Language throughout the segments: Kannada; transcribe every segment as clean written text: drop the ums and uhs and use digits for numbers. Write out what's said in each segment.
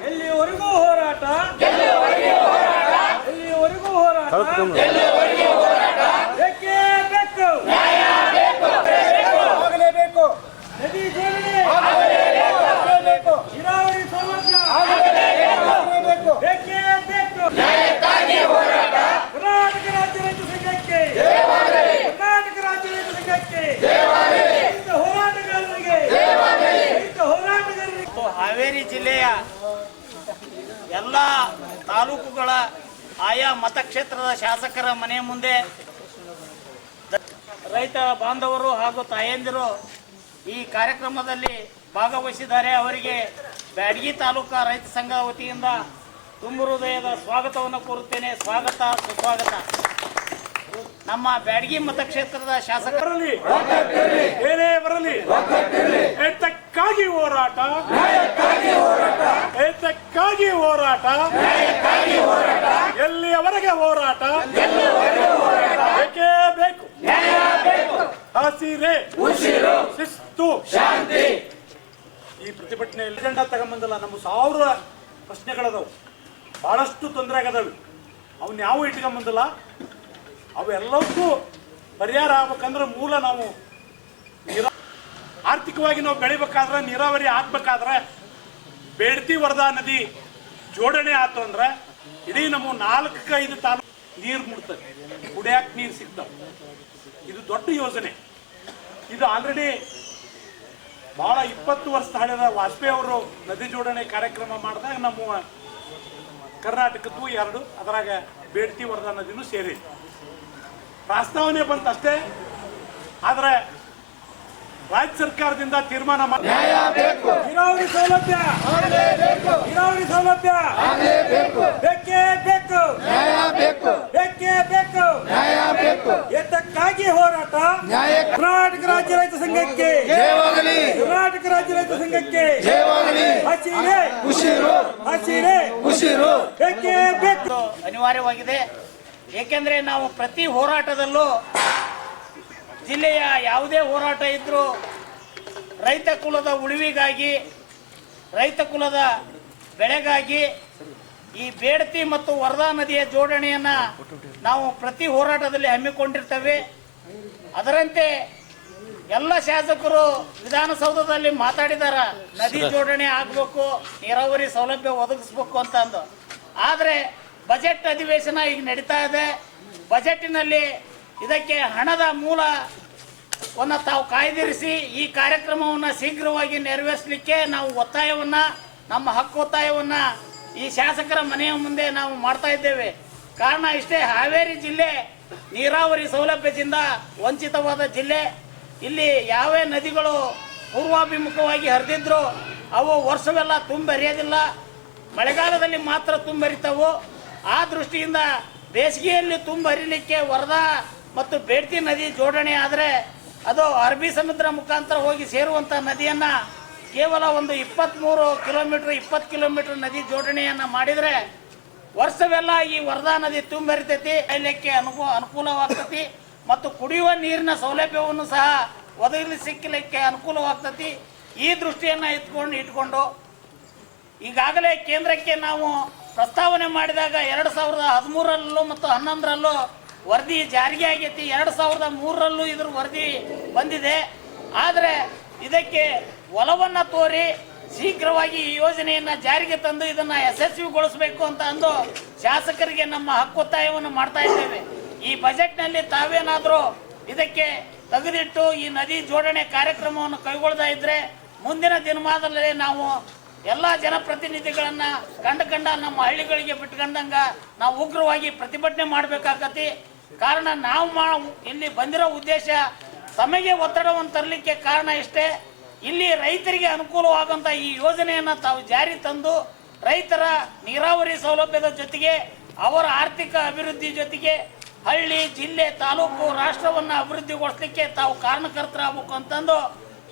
ಎಲ್ಲಿವರೆಗೂ ಹೋರಾಟ ಬೇಕೇ ಬೇಕು, ಆಗಲೇಬೇಕು. ನದಿ ಜೋಡಣೆ ಆಗಲೇಬೇಕು, ನೀರಾವರಿ ಸೌಲಭ್ಯ ಆಗಲೇಬೇಕು, ಬೇಕೇ ಬೇಕು. ಕರ್ನಾಟಕ ರಾಜ್ಯ ರೈತ ಸಂಘಕ್ಕೆ, ಕರ್ನಾಟಕ ರಾಜ್ಯ ರೈತ ಸಂಘಕ್ಕೆ, ಹೋರಾಟಗಾರರಿಗೆ, ಹೋರಾಟಗಾರರಿಗೆ. ಹಾವೇರಿ ಜಿಲ್ಲೆಯ ಎಲ್ಲ ತಾಲೂಕುಗಳ ಆಯಾ ಮತಕ್ಷೇತ್ರದ ಶಾಸಕರ ಮನೆ ಮುಂದೆ ರೈತ ಬಾಂಧವರು ಹಾಗೂ ತಾಯಂದಿರು ಈ ಕಾರ್ಯಕ್ರಮದಲ್ಲಿ ಭಾಗವಹಿಸಿದ್ದಾರೆ. ಅವರಿಗೆ ಬ್ಯಾಡಗಿ ತಾಲೂಕಾ ರೈತ ಸಂಘ ವತಿಯಿಂದ ತುಂಬು ಹೃದಯದ ಸ್ವಾಗತವನ್ನು ಕೋರುತ್ತೇನೆ. ಸ್ವಾಗತ, ಸುಸ್ವಾಗತ. ನಮ್ಮ ಬ್ಯಾಡಗಿ ಮತಕ್ಷೇತ್ರದ ಶಾಸಕರಲ್ಲಿ ಏನೇ ಬರಲಿ ಏತಕ್ಕಾಗಿ ಹೋರಾಟ, ಏತಕ್ಕಾಗಿ ಹೋರಾಟ, ಎಲ್ಲಿಯವರೆಗೆ ಹೋರಾಟ ಬೇಕೇ ಬೇಕು. ಹಸಿರೇ ಉಸಿರು, ಶಿಸ್ತು, ಶಾಂತಿ. ಈ ಪ್ರತಿಭಟನೆ ಎಜೆಂಡಾ ತಗೊಂಬಂದಲ್ಲ, ನಮ್ಮ 1000 ಪ್ರಶ್ನೆಗಳದಾವು, ಬಹಳಷ್ಟು ತೊಂದರೆ ಆಗದವು. ಅವನ್ನ ಯಾವ ಇಟ್ಕೊಂಬಂದಿಲ್ಲ. ಅವೆಲ್ಲಕ್ಕೂ ಪರಿಹಾರ ಆಗ್ಬೇಕಂದ್ರೆ ಮೂಲ ನಾವು ಆರ್ಥಿಕವಾಗಿ ನಾವು ಬೆಳಿಬೇಕಾದ್ರೆ, ನೀರಾವರಿ ಆಗ್ಬೇಕಾದ್ರೆ ಬೇಡ್ತಿ ವರದಾ ನದಿ ಜೋಡಣೆ ಆಯ್ತು ಅಂದ್ರೆ ಇಡೀ ನಮ್ಮ 4-5 ತಾಲೂಕು ನೀರು ಮುಡ್ತದೆ, ಕುಡಿಯಾಕ ನೀರು ಸಿಗ್ತವೆ. ಇದು ದೊಡ್ಡ ಯೋಜನೆ. ಇದು ಆಲ್ರೆಡಿ ಬಹಳ 20 ವರ್ಷ ಹಳೆದ ವಾಜಪೇಯಿ ಅವರು ನದಿ ಜೋಡಣೆ ಕಾರ್ಯಕ್ರಮ ಮಾಡಿದಾಗ ನಮ್ಮ ಕರ್ನಾಟಕದ್ದು 2, ಅದರಾಗ ಬೇಡ್ತಿ ವರದಾ ನದಿನೂ ಸೇರಿ ಪ್ರಸ್ತಾವನೆ ಬಂತಷ್ಟೇ. ಆದ್ರೆ ರಾಜ್ಯ ಸರ್ಕಾರದಿಂದ ತೀರ್ಮಾನ ನೀರಾವರಿ ಸೌಲಭ್ಯ, ನೀರಾವರಿ ಸೌಲಭ್ಯ ಬೇಕೇ ಬೇಕು, ಬೇಕೇ ಬೇಕು. ಎತ್ತಕ್ಕಾಗಿ ಹೋರಾಟ ಕರ್ನಾಟಕ ರಾಜ್ಯ ರೈತ ಸಂಘಕ್ಕೆ, ಕರ್ನಾಟಕ ರಾಜ್ಯ ರೈತ ಸಂಘಕ್ಕೆ ಹಸಿರೇ ಉಸಿರು, ಹಸಿರೇ ಉಸಿರು ಬೇಕೇ ಬೇಕು. ಅನಿವಾರ್ಯವಾಗಿದೆ. ಏಕೆಂದರೆ ನಾವು ಪ್ರತಿ ಹೋರಾಟದಲ್ಲೂ ಜಿಲ್ಲೆಯ ಯಾವುದೇ ಹೋರಾಟ ಇದ್ರೂ ರೈತ ಕುಲದ ಉಳಿವಿಗಾಗಿ, ರೈತ ಕುಲದ ಬೆಳೆಗಾಗಿ ಈ ಬೇಡ್ತಿ ಮತ್ತು ವರದಾ ನದಿಯ ಜೋಡಣೆಯನ್ನು ನಾವು ಪ್ರತಿ ಹೋರಾಟದಲ್ಲಿ ಹಮ್ಮಿಕೊಂಡಿರ್ತೇವೆ. ಅದರಂತೆ ಎಲ್ಲ ಶಾಸಕರು ವಿಧಾನಸೌಧದಲ್ಲಿ ಮಾತಾಡಿದಾರ, ನದಿ ಜೋಡಣೆ ಆಗಬೇಕು, ನೀರಾವರಿ ಸೌಲಭ್ಯ ಒದಗಿಸ್ಬೇಕು ಅಂತಂದು. ಆದರೆ ಬಜೆಟ್ ಅಧಿವೇಶನ ಈಗ ನಡೀತಾ ಇದೆ. ಬಜೆಟ್ಟಿನಲ್ಲಿ ಇದಕ್ಕೆ ಹಣದ ಮೂಲವನ್ನು ತಾವು ಕಾಯ್ದಿರಿಸಿ ಈ ಕಾರ್ಯಕ್ರಮವನ್ನು ಶೀಘ್ರವಾಗಿ ನೆರವೇರಿಸಲಿಕ್ಕೆ ನಾವು ಒತ್ತಾಯವನ್ನು, ನಮ್ಮ ಒತ್ತಾಯವನ್ನು ಈ ಶಾಸಕರ ಮನೆಯ ಮುಂದೆ ನಾವು ಮಾಡ್ತಾ ಇದ್ದೇವೆ. ಕಾರಣ ಇಷ್ಟೇ, ಹಾವೇರಿ ಜಿಲ್ಲೆ ನೀರಾವರಿ ಸೌಲಭ್ಯದಿಂದ ವಂಚಿತವಾದ ಜಿಲ್ಲೆ. ಇಲ್ಲಿ ಯಾವೇ ನದಿಗಳು ಪೂರ್ವಾಭಿಮುಖವಾಗಿ ಹರಿದಿದ್ರು ಅವು ವರ್ಷವೆಲ್ಲ ತುಂಬರಿಯೋದಿಲ್ಲ, ಮಳೆಗಾಲದಲ್ಲಿ ಮಾತ್ರ ತುಂಬರಿತಾವು. ಆ ದೃಷ್ಟಿಯಿಂದ ಬೇಸಿಗೆಯಲ್ಲಿ ತುಂಬರಿಲಿಕ್ಕೆ ವರದಾ ಮತ್ತು ಬೇಡ್ತಿ ನದಿ ಜೋಡಣೆ ಆದರೆ ಅದು ಅರಬ್ಬಿ ಸಮುದ್ರ ಮುಖಾಂತರ ಹೋಗಿ ಸೇರುವಂಥ ನದಿಯನ್ನು ಕೇವಲ ಒಂದು 23 ಕಿಲೋಮೀಟರ್ 20 ಕಿಲೋಮೀಟರ್ ನದಿ ಜೋಡಣೆಯನ್ನು ಮಾಡಿದರೆ ವರ್ಷವೆಲ್ಲ ಈ ವರದಾ ನದಿ ತುಂಬರಿತೈತಿ, ಕಾಯಲಿಕ್ಕೆ ಅನುಕೂಲವಾಗ್ತತಿ ಮತ್ತು ಕುಡಿಯುವ ನೀರಿನ ಸೌಲಭ್ಯವನ್ನು ಸಹ ಒದಗಿಸಲಿಕ್ಕೆ ಅನುಕೂಲವಾಗ್ತತಿ. ಈ ದೃಷ್ಟಿಯನ್ನು ಇಟ್ಕೊಂಡು ಈಗಾಗಲೇ ಕೇಂದ್ರಕ್ಕೆ ನಾವು ಪ್ರಸ್ತಾವನೆ ಮಾಡಿದಾಗ 2013ರಲ್ಲೂ ಮತ್ತು 2011ರಲ್ಲೂ ವರದಿ ಜಾರಿಗೆ ಆಗೈತಿ. 2003ರಲ್ಲೂ ಇದ್ರ ವರದಿ ಬಂದಿದೆ. ಆದರೆ ಇದಕ್ಕೆ ಒಲವನ್ನು ತೋರಿ ಶೀಘ್ರವಾಗಿ ಈ ಯೋಜನೆಯನ್ನು ಜಾರಿಗೆ ತಂದು ಇದನ್ನು ಯಶಸ್ವಿಗೊಳಿಸಬೇಕು ಅಂತ ಅಂದು ಶಾಸಕರಿಗೆ ನಮ್ಮ ಒತ್ತಾಯವನ್ನು ಮಾಡ್ತಾ ಇದ್ದೇವೆ. ಈ ಬಜೆಟ್ನಲ್ಲಿ ತಾವೇನಾದರೂ ಇದಕ್ಕೆ ತೆಗೆದಿಟ್ಟು ಈ ನದಿ ಜೋಡಣೆ ಕಾರ್ಯಕ್ರಮವನ್ನು ಕೈಗೊಳ್ಳದ ಇದ್ದರೆ ಮುಂದಿನ ದಿನಮಾನದಲ್ಲಿ ನಾವು ಎಲ್ಲ ಜನಪ್ರತಿನಿಧಿಗಳನ್ನು ಕಂಡ ನಮ್ಮ ಹಳ್ಳಿಗಳಿಗೆ ಬಿಟ್ಕೊಂಡಂಗ ನಾವು ಉಗ್ರವಾಗಿ ಪ್ರತಿಭಟನೆ ಮಾಡಬೇಕಾಗತಿ. ಕಾರಣ ನಾವು ಇಲ್ಲಿ ಬಂದಿರೋ ಉದ್ದೇಶ ತಮಗೆ ಒತ್ತಡವನ್ನು ತರಲಿಕ್ಕೆ ಕಾರಣ ಇಷ್ಟೇ. ಇಲ್ಲಿ ರೈತರಿಗೆ ಅನುಕೂಲವಾಗುವಂಥ ಈ ಯೋಜನೆಯನ್ನು ತಾವು ಜಾರಿ ತಂದು ರೈತರ ನೀರಾವರಿ ಸೌಲಭ್ಯದ ಜೊತೆಗೆ ಅವರ ಆರ್ಥಿಕ ಅಭಿವೃದ್ಧಿ ಜೊತೆಗೆ ಹಳ್ಳಿ, ಜಿಲ್ಲೆ, ತಾಲೂಕು, ರಾಷ್ಟ್ರವನ್ನು ಅಭಿವೃದ್ಧಿಗೊಳಿಸಲಿಕ್ಕೆ ತಾವು ಕಾರಣಕರ್ತರಾಗಬೇಕು ಅಂತಂದು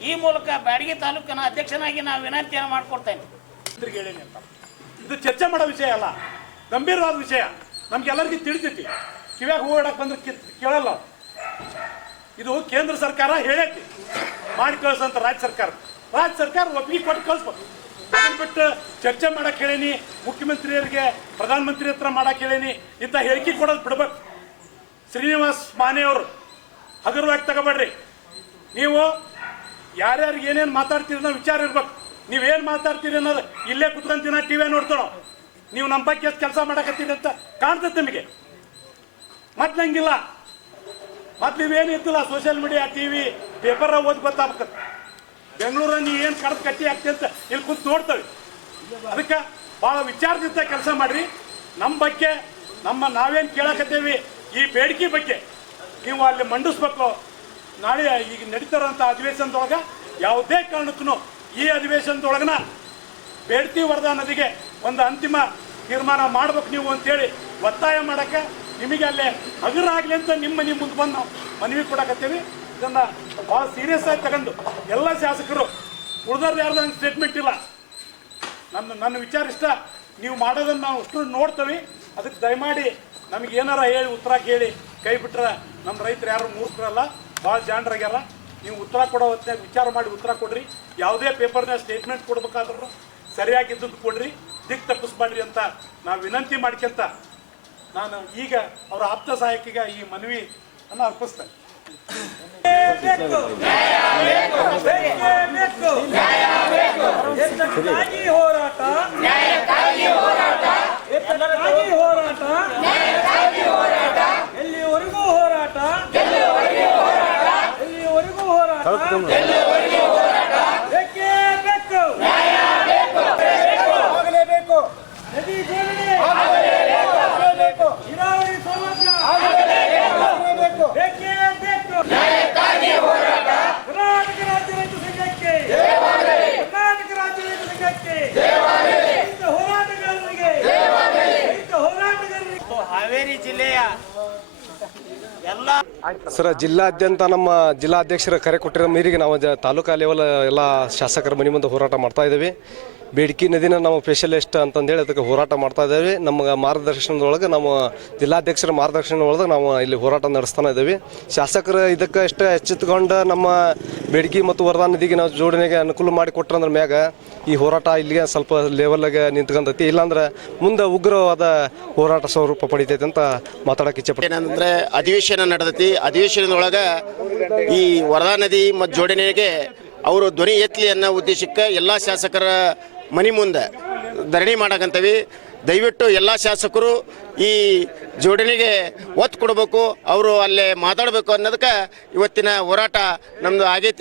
ಈ ಮೂಲಕ ಬ್ಯಾಡಗಿ ತಾಲೂಕಿನ ಅಧ್ಯಕ್ಷನಾಗಿ ನಾವು ವಿನಂತಿಯನ್ನು ಮಾಡಿಕೊಡ್ತೇನೆ. ಇದು ಚರ್ಚೆ ಮಾಡೋ ವಿಷಯ ಅಲ್ಲ, ಗಂಭೀರವಾದ ವಿಷಯ. ನಮ್ಗೆಲ್ಲರಿಗೂ ತಿಳಿತೈತಿ. ಕಿವ್ಯಾಗ ಹೂವಾಡಕ್ಕೆ ಬಂದ್ರೆ ಕೇಳಲ್ಲ. ಇದು ಕೇಂದ್ರ ಸರ್ಕಾರ ಹೇಳೈತಿ ಮಾಡಿ ಕಳ್ಸಂತ ರಾಜ್ಯ ಸರ್ಕಾರ ಒಪ್ಪಿಗೆ ಕೊಟ್ಟು ಕಳಿಸ್ಬೇಕು. ಅದನ್ನ ಬಿಟ್ಟು ಚರ್ಚೆ ಮಾಡಕ್ಕೆ ಹೇಳೀನಿ, ಮುಖ್ಯಮಂತ್ರಿಯರಿಗೆ ಪ್ರಧಾನಮಂತ್ರಿ ಹತ್ರ ಮಾಡಕ್ಕೆ ಹೇಳೀನಿ, ಇಂಥ ಹೇಳಿಕೆ ಕೊಡೋದು ಬಿಡ್ಬೇಕು. ಶ್ರೀನಿವಾಸ್ ಮಾನೆಯವರು ಹಗುರವಾಗಿ ತಗೋಬೇಡ್ರಿ. ನೀವು ಯಾರ್ಯಾರಿಗೆ ಏನೇನು ಮಾತಾಡ್ತೀರಿ ಅನ್ನೋ ವಿಚಾರ ಇರ್ಬೇಕು. ನೀವೇನು ಮಾತಾಡ್ತೀರಿ ಅನ್ನೋದು ಇಲ್ಲೇ ಕುತ್ಕೊಂತಿನ ಟಿವಿ ನೋಡ್ತಾನೋ ನೀವು ನಮ್ಮ ಬಗ್ಗೆ ಎಷ್ಟು ಕೆಲಸ ಮಾಡಕತ್ತೀರಿ ಅಂತ ಕಾಣ್ತದೆ ನಿಮಗೆ. ಮತ್ತೆ ನಂಗಿಲ್ಲ, ಮತ್ತೆ ನೀವೇನು ಇತ್ತಿಲ್ಲ, ಸೋಷಿಯಲ್ ಮೀಡಿಯಾ, ಟಿವಿ, ಪೇಪರ್ ಓದಿ ಗೊತ್ತಾಗ್ತದೆ. ಬೆಂಗಳೂರಲ್ಲಿ ನೀವು ಏನು ಕಡ್ದು ಕಟ್ಟಿ ಆಗ್ತಿ ಅಂತ ಇಲ್ಲಿ ಕೂತು ನೋಡ್ತೇವೆ. ಅದಕ್ಕೆ ಭಾಳ ವಿಚಾರದಿಂದ ಕೆಲಸ ಮಾಡ್ರಿ. ನಮ್ಮ ಬಗ್ಗೆ ನಾವೇನು ಕೇಳಕತ್ತೇವಿ ಈ ಬೇಡಿಕೆ ಬಗ್ಗೆ ನೀವು ಅಲ್ಲಿ ಮಂಡಿಸ್ಬೇಕು. ನಾಳೆ ಈಗ ನಡೀತಾರಂಥ ಅಧಿವೇಶನದೊಳಗೆ ಯಾವುದೇ ಕಾರಣಕ್ಕೂ ಈ ಅಧಿವೇಶನದೊಳಗನ ಬೇಡ್ತಿ ವರದಾ ನದಿಗೆ ಒಂದು ಅಂತಿಮ ತೀರ್ಮಾನ ಮಾಡ್ಬೇಕು ನೀವು ಅಂತೇಳಿ ಒತ್ತಾಯ ಮಾಡೋಕ್ಕೆ ನಿಮಗೆ ಅಲ್ಲೇ ಹಗುರ ಆಗಲಿ ಅಂತ ನಿಮ್ಮ ಮನೆ ಮುಂದೆ ಬಂದು ನಾವು ಮನವಿ ಕೊಡಕತ್ತೀವಿ. ಇದನ್ನು ಭಾಳ ಸೀರಿಯಸ್ ಆಗಿ ತಗೊಂಡು ಎಲ್ಲ ಶಾಸಕರು ಉಳಿದವ್ರು ಯಾರ್ದು ಸ್ಟೇಟ್ಮೆಂಟ್ ಇಲ್ಲ. ನನ್ನ ವಿಚಾರ ಇಷ್ಟ. ನೀವು ಮಾಡೋದನ್ನು ನಾವು ಅಷ್ಟು ನೋಡ್ತೀವಿ. ಅದಕ್ಕೆ ದಯಮಾಡಿ ನಮಗೆ ಏನಾರ ಹೇಳಿ ಉತ್ತರ ಕೇಳಿ ಕೈ ಬಿಟ್ರೆ ನಮ್ಮ ರೈತರು ಯಾರು ಮೂರ್ಖರಲ್ಲ, ಭಾಳ ಜಾಣರಾಗ್ಯಾರ. ನೀವು ಉತ್ತರ ಕೊಡೋ ಹೊತ್ತಿನಾಗ ವಿಚಾರ ಮಾಡಿ ಉತ್ತರ ಕೊಡ್ರಿ. ಯಾವುದೇ ಪೇಪರ್ನಾಗ ಸ್ಟೇಟ್ಮೆಂಟ್ ಕೊಡ್ಬೇಕಾದ್ರೂ ಸರಿಯಾಗಿದ್ದದ್ದು ಕೊಡ್ರಿ, ದಿಕ್ಕು ತಪ್ಪಿಸ್ಬಾಡ್ರಿ ಅಂತ ನಾವು ವಿನಂತಿ ಮಾಡ್ಕೊಂತ ನಾನು ಈಗ ಅವರ ಆಪ್ತ ಸಹಾಯಕಿಗೆ ಈ ಮನವಿ ಅನ್ನು ಅರ್ಪಿಸ್ತೇನೆ. ಎಲ್ಲಿವರೆಗೂ ಹೋರಾಟ, ಎಲ್ಲಿವರೆಗೂ ಹೋರಾಟ, ಬೇಕೇ ಬೇಕು, ಆಗಲೇಬೇಕು. ನದಿ ಜೋಡಣೆ ಆಗಲೇಬೇಕು, ನೀರಾವರಿ ಸೌಲಭ್ಯ ಆಗಲೇಬೇಕು, ಬೇಕೇ ಬೇಕು. ಕರ್ನಾಟಕ ರಾಜ್ಯ ರೈತ ಸಂಘಕ್ಕೆ, ಕರ್ನಾಟಕ ರಾಜ್ಯ ರೈತ ಸಂಘಕ್ಕೆ, ರೈತ ಹೋರಾಟಗಾರರಿಗೆ, ರೈತ ಹೋರಾಟಗಾರರಿಗೆ. ಹಾವೇರಿ ಜಿಲ್ಲೆಯ ಎಲ್ಲ ಸರ್, ಜಿಲ್ಲಾದ್ಯಂತ ನಮ್ಮ ಜಿಲ್ಲಾಧ್ಯಕ್ಷರ ಕರೆ ಕೊಟ್ಟಿರೋ ಮೇರೆಗೆ ನಾವು ತಾಲೂಕಾ ಲೆವೆಲ್ ಎಲ್ಲ ಶಾಸಕರ ಮನೆ ಮುಂದೆ ಹೋರಾಟ ಮಾಡ್ತಾ ಇದ್ದೀವಿ. ಬೇಡ್ಕಿ ನದಿನ ನಾವು ಸ್ಪೆಷಲಿಸ್ಟ್ ಅಂತಂದೇಳಿ ಅದಕ್ಕೆ ಹೋರಾಟ ಮಾಡ್ತಾ ಇದ್ದೇವೆ. ನಮ್ಮ ಮಾರ್ಗದರ್ಶನದೊಳಗೆ ನಮ್ಮ ಜಿಲ್ಲಾಧ್ಯಕ್ಷರ ಮಾರ್ಗದರ್ಶನದೊಳಗೆ ನಾವು ಇಲ್ಲಿ ಹೋರಾಟ ನಡೆಸ್ತಾನೆ ಇದ್ದೀವಿ. ಶಾಸಕರು ಇದಕ್ಕೆ ಎಷ್ಟು ಎಚ್ಚೆತ್ತುಕೊಂಡು ನಮ್ಮ ಬೇಡ್ಕಿ ಮತ್ತು ವರದಾ ನದಿಗೆ ನಾವು ಜೋಡಣೆಗೆ ಅನುಕೂಲ ಮಾಡಿ ಕೊಟ್ಟರಂದ್ರ ಮ್ಯಾಗ ಈ ಹೋರಾಟ ಇಲ್ಲಿಗೆ ಸ್ವಲ್ಪ ಲೆವೆಲ್ಗೆ ನಿಂತ್ಕೊಂಡೈತಿ. ಇಲ್ಲಾಂದ್ರೆ ಮುಂದೆ ಉಗ್ರವಾದ ಹೋರಾಟ ಸ್ವರೂಪ ಪಡಿತೈತೆ ಅಂತ ಮಾತಾಡೋಕೆ ಇಚ್ಛೆಪಡ್ತೀನಿ. ಏನಂದ್ರೆ ಅಧಿವೇಶನ ನಡೆದೈತಿ. ಅಧಿವೇಶನದೊಳಗೆ ಈ ವರದಾ ನದಿ ಮತ್ತು ಜೋಡಣೆಗೆ ಅವರು ಧ್ವನಿ ಎತ್ತಲಿ ಅನ್ನೋ ಉದ್ದೇಶಕ್ಕೆ ಎಲ್ಲ ಶಾಸಕರ ಮನೆ ಮುಂದೆ ಧರಣಿ ಮಾಡಕಂತೀವಿ. ದಯವಿಟ್ಟು ಎಲ್ಲ ಶಾಸಕರು ಈ ಜೋಡಣೆಗೆ ಒತ್ತು ಕೊಡಬೇಕು, ಅವರು ಅಲ್ಲೇ ಮಾತಾಡಬೇಕು ಅನ್ನೋದಕ್ಕೆ ಇವತ್ತಿನ ಹೋರಾಟ ನಮ್ಮದು ಆಗೈತಿ.